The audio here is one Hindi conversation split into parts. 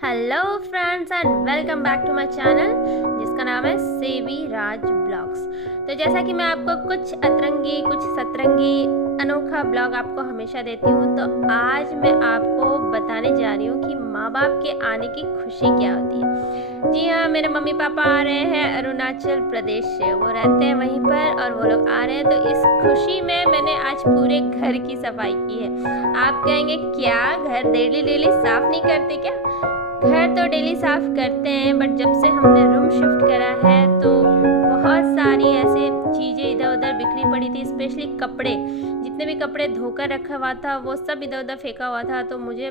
Hello friends and welcome back to my channel जिसका नाम है सेवी राज ब्लॉग्स। तो जैसा कि मैं आपको कुछ अतरंगी कुछ सतरंगी अनोखा ब्लॉग आपको हमेशा देती हूँ, तो आज मैं आपको बताने जा रही हूँ कि माँ बाप के आने की खुशी क्या होती है। जी हाँ, मेरे मम्मी पापा आ रहे हैं अरुणाचल प्रदेश से, वो रहते हैं वहीं पर और वो लोग आ रहे हैं। तो इस खुशी में मैंने आज पूरे घर की सफाई की है। आप कहेंगे क्या घर डेली डेली साफ नहीं करते क्या? घर तो डेली साफ करते हैं, बट जब से हमने रूम शिफ्ट करा है तो बहुत सारी ऐसे चीज़ें इधर उधर बिखरी पड़ी थी। स्पेशली कपड़े, जितने भी कपड़े धोकर रखा हुआ था वो सब इधर उधर फेंका हुआ था, तो मुझे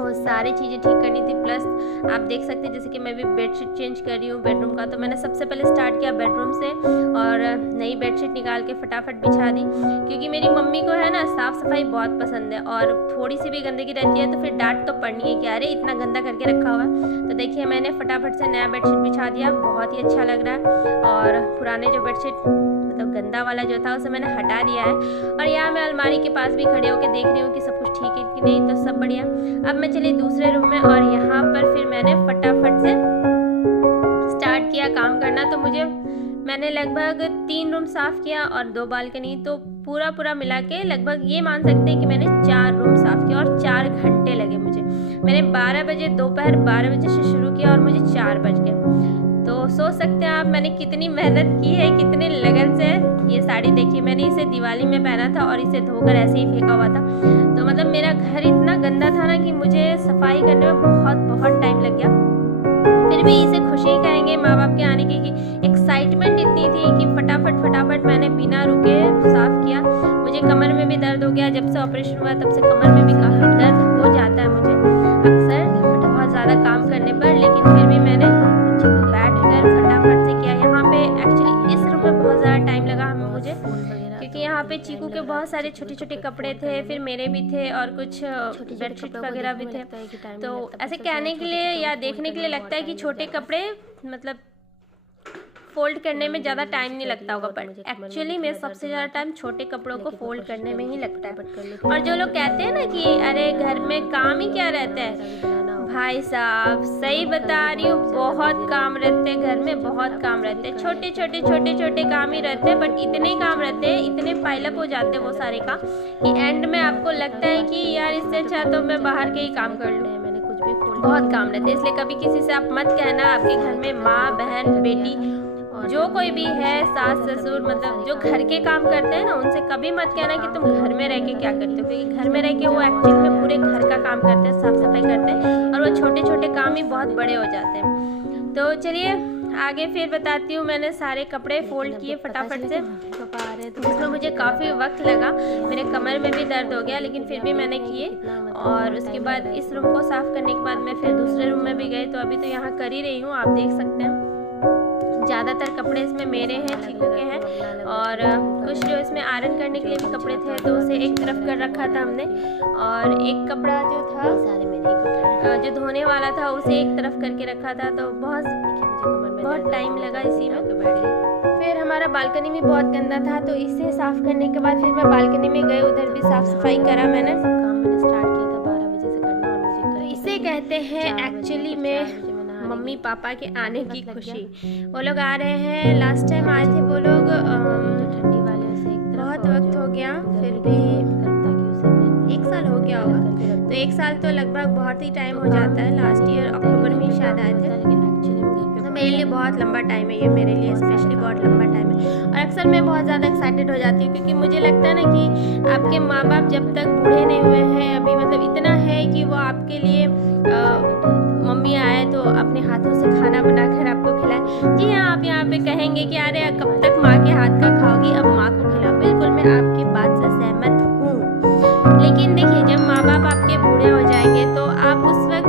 वो सारी चीज़ें ठीक करनी थी। प्लस आप देख सकते हैं जैसे कि मैं भी बेडशीट चेंज कर रही हूँ बेडरूम का, तो मैंने सबसे पहले स्टार्ट किया बेडरूम से और नई बेडशीट निकाल के फटाफट बिछा दी, क्योंकि मेरी मम्मी को है ना साफ़ सफाई बहुत पसंद है और थोड़ी सी भी गंदगी रहती है तो फिर डांट तो पड़नी है कि अरे इतना गंदा करके रखा हुआ है। तो देखिए मैंने फटाफट से नया बेडशीट बिछा दिया, बहुत ही अच्छा लग रहा है। और पुराने जो बेडशीट मतलब गंदा वाला जो था उसे मैंने हटा दिया है। और यहाँ मैं अलमारी के पास भी खड़े होकर देख रही हूँ कि सब कुछ ठीक है कि नहीं, तो सब बढ़िया। अब मैं चली दूसरे रूम में और यहाँ पर फिर मैंने फटाफट से स्टार्ट किया काम करना। तो मैंने लगभग 3 रूम साफ़ किया और 2 बालकनी, तो पूरा मिला के लगभग ये मान सकते हैं कि मैंने 4 रूम साफ़ किया और 4 घंटे लगे मुझे। मैंने 12 बजे दोपहर 12 बजे से शुरू किया और मुझे 4 बज गए। तो सोच सकते हैं आप मैंने कितनी मेहनत की है, कितने लगन से। ये साड़ी देखिए, मैंने इसे दिवाली में पहना था और इसे धोकर ऐसे ही फेंका हुआ था। तो मतलब मेरा घर इतना गंदा था ना कि मुझे सफाई करने में बहुत टाइम लग गया। फिर भी इसे खुशी कहेंगे माँ बाप के आने की, एक्साइटमेंट इतनी थी कि फटाफट मैंने बिना रुके साफ किया। मुझे कमर में भी दर्द हो गया, जब से ऑपरेशन हुआ तब से कमर में भी काफ़ी दर्द हो जाता है मुझे अक्सर बहुत ज़्यादा काम करने पर, लेकिन फिर भी मैंने बैठ कर फटाफट से किया। यहाँ पे एक्चुअली इस रूम में बहुत ज़्यादा टाइम लगा मुझे, क्योंकि यहाँ पे चीकू के बहुत सारे छोटे कपड़े थे, फिर मेरे भी थे और कुछ बेडशीट वगैरह भी थे। तो ऐसे कहने के लिए या देखने के लिए लगता है कि छोटे कपड़े मतलब फोल्ड करने में ज़्यादा टाइम नहीं लगता होगा, पर एक्चुअली में सबसे ज़्यादा टाइम छोटे कपड़ों को फोल्ड करने में ही लगता है। और जो लोग कहते हैं ना कि अरे घर में काम ही क्या रहता है, भाई साहब सही बता रही हूँ, बहुत काम रहते हैं घर में, बहुत काम रहते हैं। छोटे काम ही रहते हैं, बट इतने काम रहते हैं, इतने पाइलअप हो जाते हैं वो सारे काम कि एंड में आपको लगता है कि यार इससे अच्छा तो मैं बाहर के ही काम कर लूँ। बहुत काम रहते हैं, इसलिए कभी किसी से आप मत कहना आपके घर में माँ बहन बेटी जो कोई भी है, सास ससुर मतलब जो घर के काम करते हैं ना, उनसे कभी मत कहना कि तुम घर में रह के क्या करते हो, क्योंकि घर में रह के वो एक्चुअल में पूरे घर का काम करते हैं, साफ सफाई करते हैं और वो छोटे काम ही बहुत बड़े हो जाते हैं। तो चलिए आगे फिर बताती हूँ। मैंने सारे कपड़े फोल्ड किए फटाफट से, जिसमें मुझे काफ़ी वक्त लगा, मेरे कमर में भी दर्द हो गया, लेकिन फिर भी मैंने किए। और उसके बाद इस रूम को साफ़ करने के बाद मैं फिर दूसरे रूम में भी गई, तो अभी तो यहाँ कर ही रही हूँ, आप देख सकते हैं। ज़्यादातर कपड़े इसमें मेरे हैं, चीकू के हैं, और कुछ जो इसमें आयरन करने के लिए भी कपड़े थे तो उसे एक तरफ कर रखा था हमने, और एक कपड़ा जो था जो धोने वाला था उसे एक तरफ करके रखा था। तो बहुत टाइम लगा इसी में। फिर हमारा बालकनी भी बहुत गंदा था, तो इसे साफ़ करने के बाद फिर मैं बालकनी में गई, उधर भी साफ़ सफाई करा। मैंने स्टार्ट किया था 12 बजे से करना, और मुझे इसे कहते हैं एक्चुअली में मम्मी पापा के आने की खुशी। वो लोग आ रहे हैं, लास्ट टाइम आए थे वो लोग ठंडी वाले से बहुत वक्त हो गया, फिर भी 1 साल हो गया होगा। तो 1 साल तो लगभग बहुत ही टाइम हो जाता है, लास्ट ईयर अक्टूबर में शायद आए थे। तो मेरे लिए बहुत लंबा टाइम है ये, मेरे लिए स्पेशली बहुत लंबा टाइम है। और अक्सर मैं बहुत ज़्यादा एक्साइटेड हो जाती हूँ, क्योंकि मुझे लगता है ना कि आपके माँ बाप जब तक बूढ़े नहीं हुए हैं अभी, मतलब इतना है कि वो आपके लिए मम्मी आए तो अपने हाथों से खाना बनाकर आपको खिलाए। जी हाँ, आप यहाँ पे कहेंगे कि अरे कब तक माँ के हाथ का खाओगी, अब माँ को खिलाओ। बिल्कुल मैं आपकी बात से सहमत हूँ, लेकिन देखिए जब माँ बाप आपके बूढ़े हो जाएंगे तो आप उस वक्त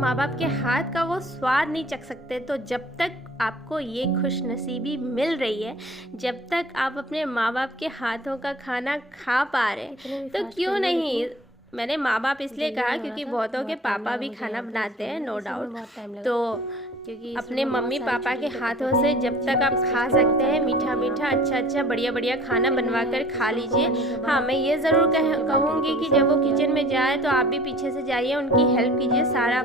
माँ बाप के हाथ का वो स्वाद नहीं चख सकते। तो जब तक आपको ये खुश नसीबी मिल रही है, जब तक आप अपने माँ बाप के हाथों का खाना खा पा रहे हैं, तो क्यों नहीं। मैंने माँ बाप इसलिए कहा क्योंकि बहुतों के पापा भी खाना बनाते हैं, नो डाउट। तो क्योंकि अपने मम्मी पापा के हाथों से जब तक आप खा सकते हैं मीठा मीठा अच्छा बढ़िया बढ़िया खाना बनवा कर खा लीजिए। हाँ, मैं ये ज़रूर कहूँगी कि जब वो किचन में जाए तो आप भी पीछे से जाइए, उनकी हेल्प कीजिए। सारा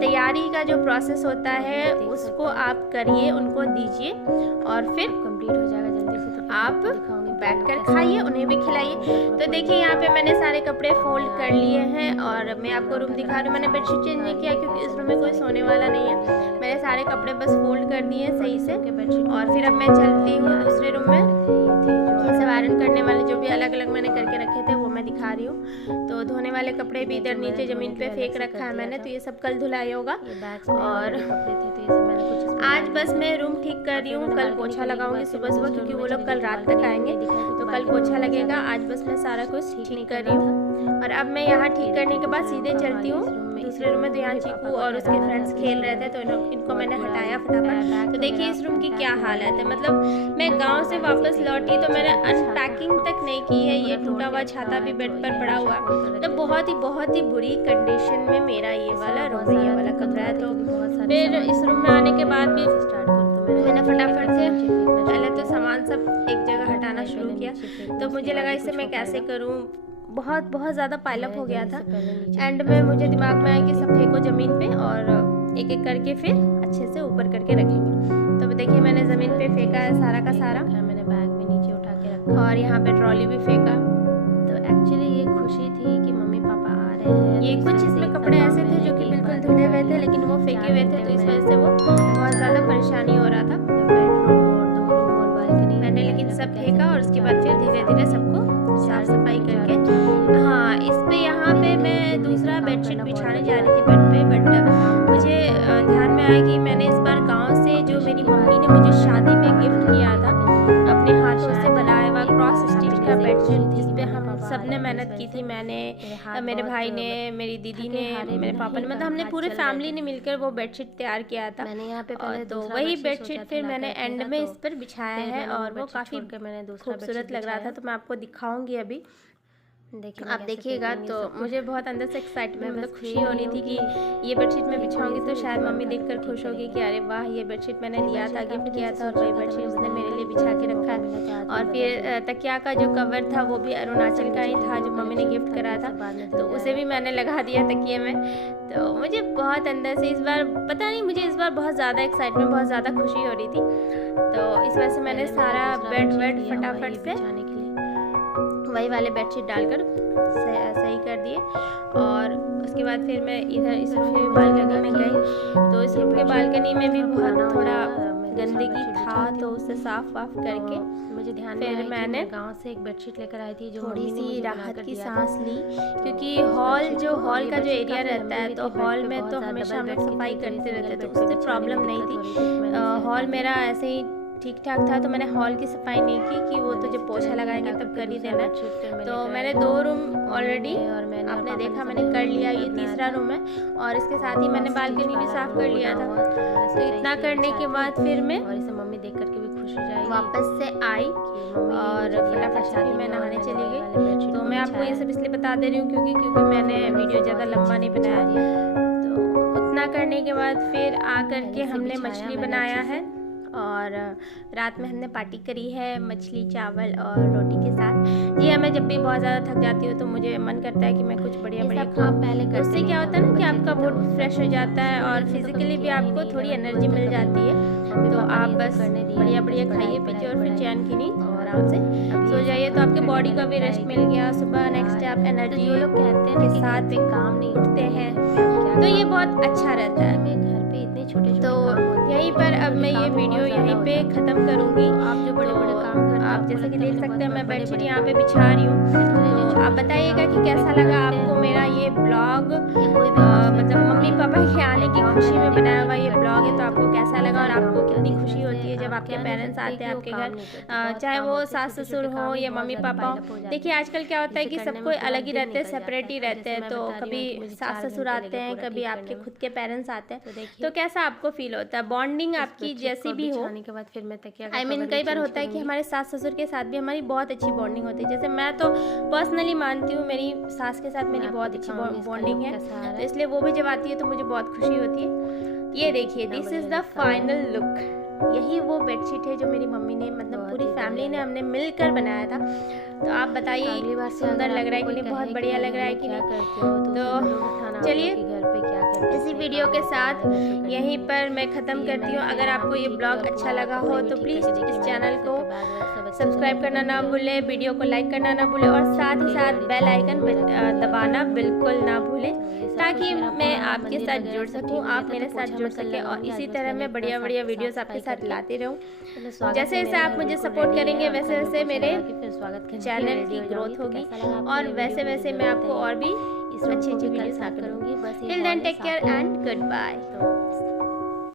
तैयारी का जो प्रोसेस होता है उसको आप करिए, उनको दीजिए और फिर कंप्लीट हो जाएगा जल्दी से। तो आप बैठकर खाइए, उन्हें भी खिलाइए। तो देखिए यहाँ पे मैंने सारे कपड़े फोल्ड कर लिए हैं और मैं आपको रूम दिखा रही हूँ। मैंने बेडशीट चेंज नहीं किया क्योंकि इस रूम में कोई सोने वाला नहीं है। मैंने सारे कपड़े बस फोल्ड कर दिए सही से और फिर अब मैं चलती हूँ दूसरे रूम में। ये सब आयरन करने वाले जो भी अलग अलग मैंने करके रखे थे वो मैं दिखा रही हूँ। तो धोने वाले कपड़े भी इधर नीचे ज़मीन पे फेंक रखा है मैंने, तो ये सब कल धुलाई होगा। और आज बस मैं रूम ठीक कर रही हूँ, कल पोछा लगाऊंगी सुबह सुबह क्योंकि वो लोग कल रात तक आएंगे, तो कल पोछा लगेगा। आज बस मैं सारा कुछ ठीक कर रही हूँ और अब मैं यहाँ ठीक करने के बाद सीधे चलती हूँ दूसरे रूम में। तो यहाँ चीकू और उसके फ्रेंड्स खेल रहे थे तो इनको मैंने हटाया फटाफट। तो देखिए इस रूम की क्या हालत है, मतलब मैं गांव से वापस लौटी तो मैंने अनपैकिंग तक नहीं की है। ये टूटा हुआ छाता भी बेड पर पड़ा हुआ, तो बहुत ही बुरी कंडीशन में मेरा ये वाला रूम है, ये वाला कमरा है। तो फिर इस रूम में आने के बाद भी मैंने फटाफट से पहले तो सामान सब एक जगह हटाना शुरू किया। तो मुझे लगा इसे मैं कैसे करूँ, बहुत ज़्यादा पाइलअप हो गया था। एंड में मुझे दिमाग में आया कि सब फेंको ज़मीन पे और एक एक करके फिर अच्छे से ऊपर करके रखेंगे। तो देखिए मैंने ज़मीन पे फेंका है सारा का सारा, मैंने बैग भी नीचे उठा के रखा और यहाँ पे ट्रॉली भी फेंका। तो एक्चुअली ये खुशी थी कि मम्मी पापा आ रहे हैं। ये कुछ इसमें कपड़े ऐसे थे जो कि बिल्कुल धुले हुए थे लेकिन वो फेंके हुए थे, तो इस वजह से वो बहुत ज़्यादा परेशानी हो रहा था। बेडरूम और 2 रूम और बालकनी मैंने लेकिन सब फेंका और उसके बाद फिर धीरे धीरे सबको साफ सफाई करके, हाँ इस पे यहाँ पे मैं दूसरा बेडशीट बिछाने जा रही थी बेड पे, बट मुझे ध्यान में आया कि मैंने इस बार गांव से जो मेरी मम्मी ने मुझे शादी में गिफ्ट किया था अपने हाथों से बनाया हुआ क्रॉस स्टिच का बेडशीट, जिस पे हम सब ने मेहनत की थी। मैंने, मेरे भाई ने, मेरी दीदी ने, मेरे पापा ने, मतलब हमने पूरे फैमिली ने मिलकर वो बेडशीट तैयार किया था। मैंने यहाँ पे पहले तो वही बेडशीट फिर मैंने एंड में इस पर बिछाया है और वो काफ़ी खूबसूरत लग रहा था। तो मैं आपको दिखाऊंगी अभी, देखिए आप देखिएगा। तो मुझे बहुत अंदर से एक्साइटमेंट, मतलब खुशी हो रही थी कि ये बेडशीट मैं बिछाऊंगी तो शायद मम्मी देखकर खुश होगी कि अरे वाह ये बेडशीट मैंने लिया था, गिफ्ट किया था और वही बेडशीट उसने मेरे लिए बिछा के रखा है। और फिर तकिया का जो कवर था वो भी अरुणाचल का ही था जो मम्मी ने गिफ्ट करा था, तो उसे भी मैंने लगा दिया तकिए में। तो मुझे बहुत अंदर से इस बार पता नहीं, मुझे इस बार बहुत ज़्यादा एक्साइटमेंट, बहुत ज़्यादा खुशी हो रही थी। तो इस वजह से मैंने सारा बेड फटाफट से वही वाले बेडशीट डालकर सही कर दिए। और उसके बाद फिर मैं इधर इस बालकनी में गई, तो इस रूम के बालकनी में भी बहुत थोड़ा गंदगी था, तो उसे साफ करके मुझे ध्यान में फिर मैंने गांव से एक बेडशीट लेकर आई थी जो थोड़ी सी राहत की सांस ली, क्योंकि हॉल का जो एरिया रहता है तो हॉल में तो हमेशा हम लोग सफाई करते रहते, तो उससे प्रॉब्लम नहीं थी। हॉल मेरा ऐसे ही ठीक ठाक था, तो मैंने हॉल की सफाई नहीं की कि वो तो जब पोछा लगाएंगे तब कर ही देना। तो मैंने 2 रूम ऑलरेडी आपने देखा मैंने कर लिया, ये तीसरा रूम है और इसके साथ ही मैंने बालकनी भी साफ कर लिया था। तो इतना करने के बाद फिर मैं मम्मी देख करके भी खुश हो जाएगी, वापस से आई और फटाफट से मैं नहाने चली गई। तो मैं आपको ये सब इसलिए बता दे रही हूँ क्योंकि मैंने वीडियो ज़्यादा लंबा नहीं बनाया। तो उतना करने के बाद फिर आ करके हमने मछली बनाया है और रात में हमने पार्टी करी है मछली चावल और रोटी के साथ। जी हाँ, मैं जब भी बहुत ज़्यादा थक जाती हूँ तो मुझे मन करता है कि मैं कुछ बढ़िया खाऊं। पहले कर, उससे क्या होता है ना कि आपका मूड फ्रेश हो जाता है और फिजिकली भी आपको थोड़ी एनर्जी मिल जाती है। तो आप बस बढ़िया खाइए पीजिए और फिर चैन की नींद और आराम से सो जाइए, तो आपके बॉडी का भी रेस्ट मिल गया। सुबह नेक्स्ट डे आप एनर्जी जो लोग कहते हैं के साथ भी काम नहीं उठते हैं, तो ये बहुत अच्छा रहता है। घर पे इतने छोटे तो यहीं पर अब मैं ये वीडियो यहीं पे ख़त्म करूँगी। आप जो बड़े काम करते हैं, आप जैसे कि देख सकते हैं मैं बेडशीट यहाँ पे बिछा रही हूँ। तो आप बताइएगा कि कैसा लगा आपको मेरा ये ब्लॉग, मतलब मम्मी पापा के आने की खुशी में बनाया हुआ ये ब्लॉग है, तो आपको कैसा लगा और आपको कितनी खुशी होती है जब आपके पेरेंट्स आते हैं आपके घर, चाहे वो सास ससुर हो या मम्मी पापा हो। देखिए आजकल क्या होता है कि सब कोई अलग ही रहते हैं, सेपरेट ही रहते हैं, तो कभी सास ससुर आते हैं, कभी आपके खुद के पेरेंट्स आते हैं, तो कैसा आपको फील होता है? बॉन्डिंग आपकी जैसी भी हो, आई मीन कई बार होता है कि हमारे सास ससुर के साथ भी हमारी बहुत अच्छी बॉन्डिंग होती है। जैसे मैं तो पर्सनली मानती हूँ मेरी सास के साथ मेरी बहुत अच्छी बॉन्डिंग है, तो इसलिए वो भी जब आती है तो मुझे बहुत खुशी होती है। ये देखिए, this is the final look. यही वो बेडशीट है जो मेरी मम्मी ने, मतलब पूरी फैमिली ने, हमने मिलकर बनाया था। तो आप बताइए सुंदर लग रहा है कि नहीं, बहुत बढ़िया लग रहा है कि नहीं। तो चलिए इसी वीडियो के साथ यहीं पर मैं ख़त्म करती हूँ। अगर आपको ये ब्लॉग अच्छा लगा हो तो प्लीज़ इस चैनल को सब्सक्राइब करना ना भूलें, वीडियो को लाइक करना ना भूलें और साथ ही साथ बेल आइकन दबाना बिल्कुल ना भूलें, ताकि मैं आपके साथ जुड़ सकूं, आप मेरे साथ जुड़ सकें और इसी तरह मैं बढ़िया बढ़िया वीडियोस आपके साथ लाती रहूं। जैसे जैसे आप मुझे सपोर्ट करेंगे वैसे वैसे मेरे चैनल की ग्रोथ होगी और वैसे वैसे मैं आपको और भी अच्छी अच्छी वीडियोस ला करूँगी। Till then take care and good bye.